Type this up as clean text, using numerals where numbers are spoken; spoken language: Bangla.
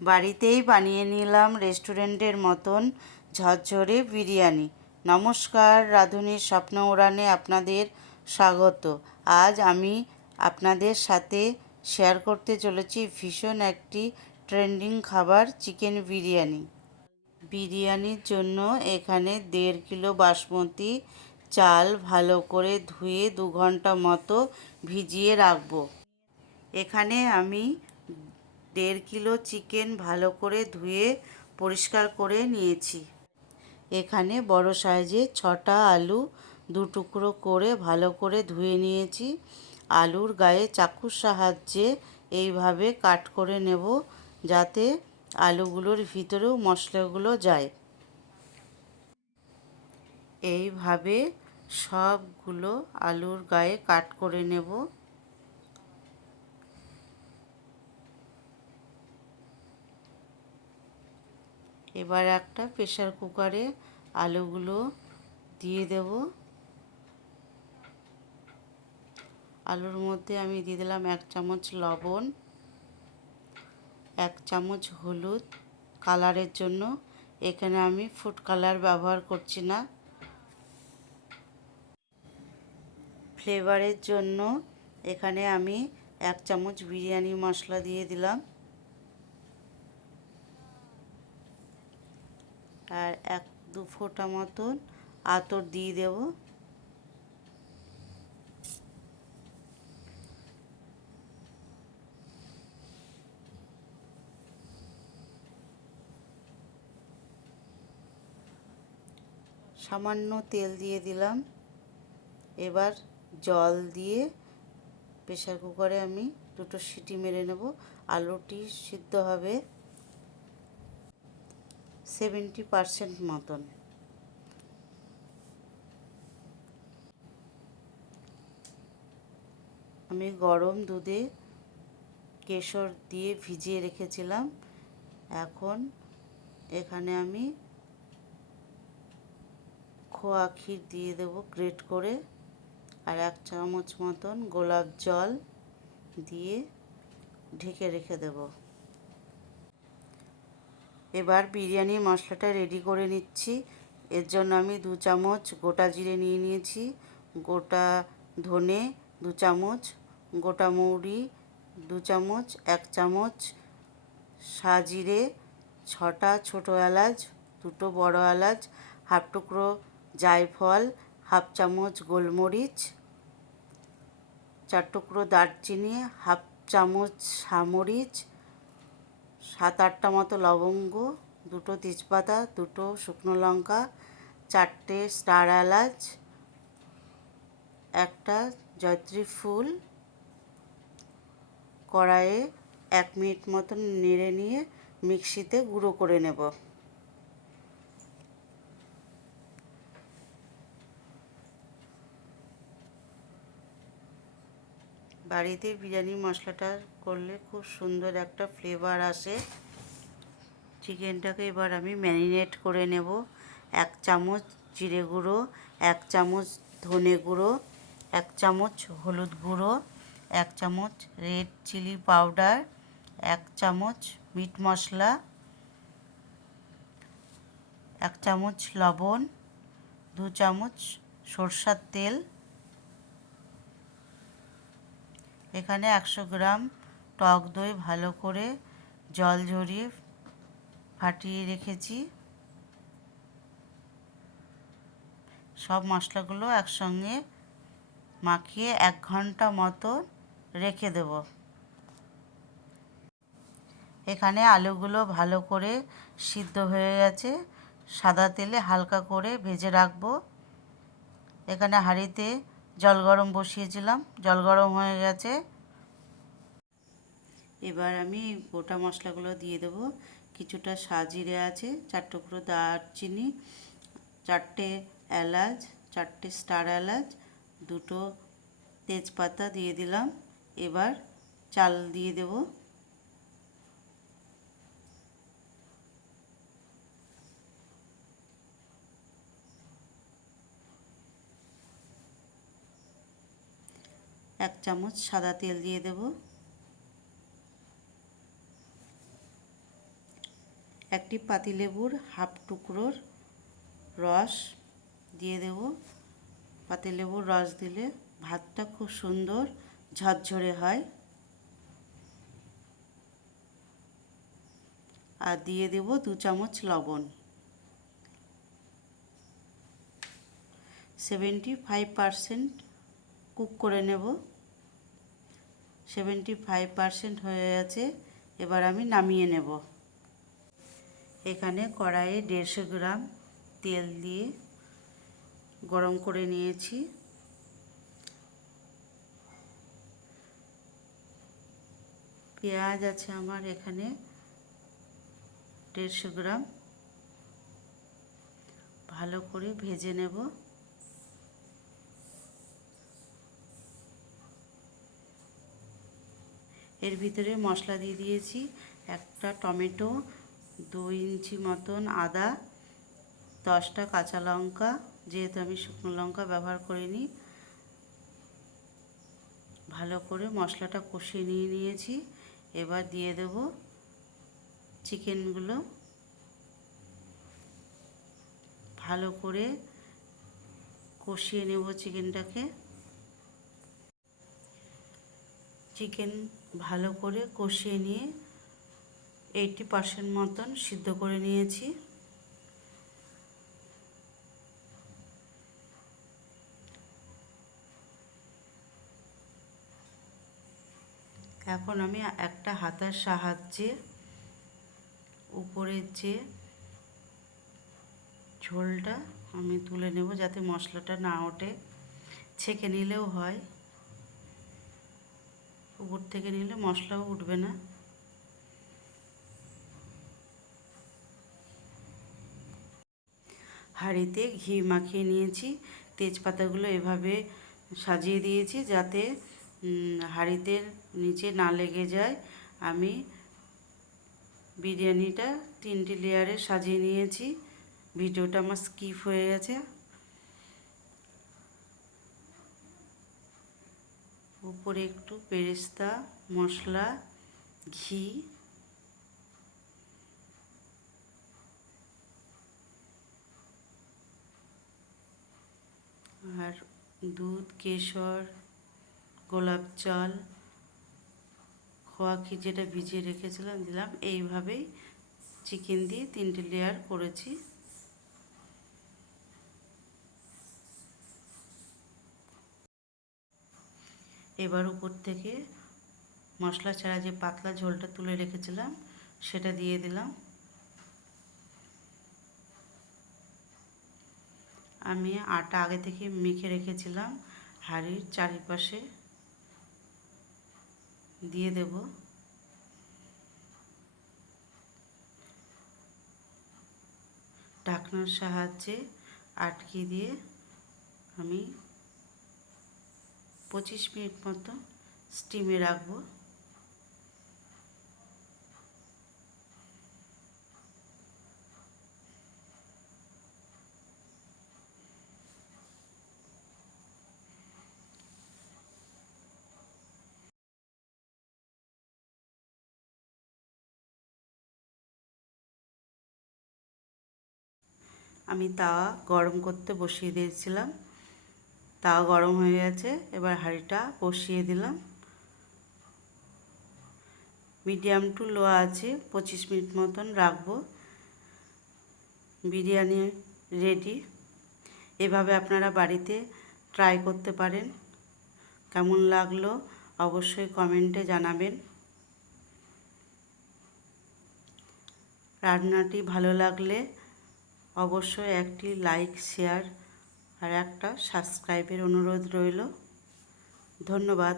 বাড়িতেই বানিয়ে নিলাম রেস্টুরেন্টের মতন ঝরঝরে বিরিয়ানি। নমস্কার, রাঁধুনির স্বপ্ন উড়ানে আপনাদের স্বাগত। আজ আমি আপনাদের সাথে শেয়ার করতে চলেছি ভীষণ একটি ট্রেন্ডিং খাবার, চিকেন বিরিয়ানি। বিরিয়ানির জন্য এখানে 1.5 কিলো বাসমতি চাল ভালো করে ধুয়ে 2 ঘন্টা মতো ভিজিয়ে রাখবো। এখানে আমি 1.5 কিলো চিকেন ভালো করে ধুয়ে পরিষ্কার করে নিয়েছি। এখানে বড় সাইজের 6টা আলু 2 টুকরো করে ভালো করে ধুয়ে নিয়েছি। আলুর গায়ে চাকুর সাহায্যে এইভাবে কাট করে নেব, যাতে আলুগুলোর ভিতরেও মশলাগুলো যায়। এইভাবে সবগুলো আলুর গায়ে কাট করে নেব। এবার একটা প্রেসার কুকারে আলুগুলো দিয়ে দেব। আলুর মধ্যে আমি দিয়ে দিলাম 1 চামচ লবণ, 1 চামচ হলুদ কালারের জন্য। এখানে আমি ফুড কালার ব্যবহার করছি না। ফ্লেভারের জন্য এখানে আমি 1 চামচ বিরিয়ানি মশলা দিয়ে দিলাম, আর 1-2 ফোঁটা মতন আতর দিয়ে দেব। সামান্য তেল দিয়ে দিলাম। এবার জল দিয়ে প্রেসার কুকারে আমি 2টো সিটি মেরে নেব। আলুটি সিদ্ধ হবে 70% মতন। আমি গরম দুধে কেশর দিয়ে ভিজিয়ে রেখেছিলাম। এখন এখানে আমি খোয়া ক্ষীর দিয়ে দেব গ্রেট করে, আর 1 চামচ মতন গোলাপ জল দিয়ে ঢেকে রেখে দেব। এবার বিরিয়ানির মশলাটা রেডি করে নিচ্ছি। এর জন্য আমি 2 চামচ গোটা জিরে নিয়ে নিয়েছি, গোটা ধনে 2 চামচ, গোটা মৌরি 2 চামচ, 1 চামচ সাজিরে, 6টা ছোটো এলাচ, 2টো বড় এলাচ, হাফ টুকরো জায়ফল, হাফ চামচ গোলমরিচ, 4 টুকরো দারচিনি, হাফ চামচ সামরিচ, 7-8টা মতো লবঙ্গ, 2টো তেজপাতা, 2টো শুকনো লঙ্কা, 4টে স্টার এলাচ, একটা জয়ত্রী ফুল। কড়াইয়ে 1 মিনিট মতন নেড়ে নিয়ে মিক্সিতে গুঁড়ো করে নেব। বাড়িতে বিরিয়ানি মশলাটা করলে খুব সুন্দর একটা ফ্লেভার আসে। চিকেনটাকে এবার আমি ম্যারিনেট করে নেব। 1 চামচ জিরে গুঁড়ো, 1 চামচ ধনে গুঁড়ো, 1 চামচ হলুদ গুঁড়ো, 1 চামচ রেড চিলি পাউডার, 1 চামচ মিট মশলা, 1 চামচ লবণ, 2 চামচ সরষের তেল। এখানে 100 গ্রাম টক দই ভালো করে জল ঝরিয়ে ফাটিয়ে রেখেছি। সব মশলাগুলো একসঙ্গে মাখিয়ে 1 ঘন্টা মতো রেখে দেব। এখানে আলুগুলো ভালো করে সিদ্ধ হয়ে গেছে। সাদা তেলে হালকা করে ভেজে রাখবো। এখানে হাঁড়িতে জল গরম বসিয়েছিলাম, জল গরম হয়ে গেছে। এবার আমি গোটা মশলাগুলো দিয়ে দেবো। কিছুটা সাজিরে আছে, 4 টুকরো দারচিনি, 4টে এলাচ, 4টে স্টার এলাচ, 2টো তেজপাতা দিয়ে দিলাম। এবার চাল দিয়ে দেব। এক চামচ সাদা তেল দিয়ে দেব। একটি পাতিলেবুর হাফ টুকরোর রস দিয়ে দেব। পাতিলেবুর রস দিলে ভাতটা খুব সুন্দর ঝরঝরে হয়। আর দিয়ে দেব 2 চামচ লবণ। 75% কুক করে নেব। 75% হয়ে গেছে, এবার আমি নামিয়ে নেব। এখানে কড়াইয়ে 150 গ্রাম তেল দিয়ে গরম করে নিয়েছি। পেঁয়াজ আছে আমার এখানে 150 গ্রাম, ভালো করে ভেজে নেব। এর ভিতরে মশলা দিয়ে দিয়েছি, একটা টমেটো, 2 ইঞ্চি মতন আদা, 10টা কাঁচা লঙ্কা, যেহেতু আমি শুকনো লঙ্কা ব্যবহার করিনি। ভালো করে মশলাটা কষিয়ে নিয়েছি। এবার দিয়ে দেব চিকেনগুলো। ভালো করে কষিয়ে নেব চিকেনটাকে। চিকেন ভালো করে কষিয়ে নিয়ে 80% মতন সিদ্ধ করে নিয়েছি। এখন আমি একটা হাতার সাহায্যে উপরের যে ঝোলটা আমি তুলে নেব, যাতে মশলাটা না ওঠে। ছেঁকে নিলেও হয়, উপর থেকে নিলে মশলাও উঠবে না। হাঁড়িতে ঘি মাখিয়ে নিয়েছি, তেজপাতাগুলো এভাবে সাজিয়ে দিয়েছি যাতে হাঁড়িতে নিচে না লেগে যায়। আমি বিরিয়ানিটা 3টে লেয়ারে সাজিয়ে নিয়েছি। ভিডিওটা আমার স্কিপ হয়ে গেছে। উপরে একটু বেরেস্তা মশলা, ঘি আর দুধ, কেশর, গোলাপ জল, খোয়া ক্ষীর যেটা ভিজিয়ে রেখেছিলাম দিলাম। এইভাবেই চিকেন দিয়ে 3টে লেয়ার করেছি। এবার উপর থেকে মশলা ছাড়া যে পাতলা ঝোলটা তুলে রেখেছিলাম সেটা দিয়ে দিলাম। আমি আটা আগে থেকে মেখে রেখেছিলাম, হাঁড়ির চারিপাশে দিয়ে দেব। ঢাকনার সাহায্যে আটকে দিয়ে আমি 25 মিনিট মতো স্টিমে রাখবো। আমি তাওয়া গরম করতে বসিয়ে দিয়েছিলাম, তাওয়া গরম হয়ে গেছে। এবার হাঁড়িটা বসিয়ে দিলাম। মিডিয়াম টু লো আছে 25 মিনিট মতন রাখবো। বিরিয়ানি রেডি। এভাবে আপনারা বাড়িতে ট্রাই করতে পারেন। কেমন লাগলো অবশ্যই কমেন্টে জানাবেন। রান্নাটি ভালো লাগলে অবশ্যই একটি লাইক, শেয়ার আর একটা সাবস্ক্রাইবের অনুরোধ রইল। ধন্যবাদ।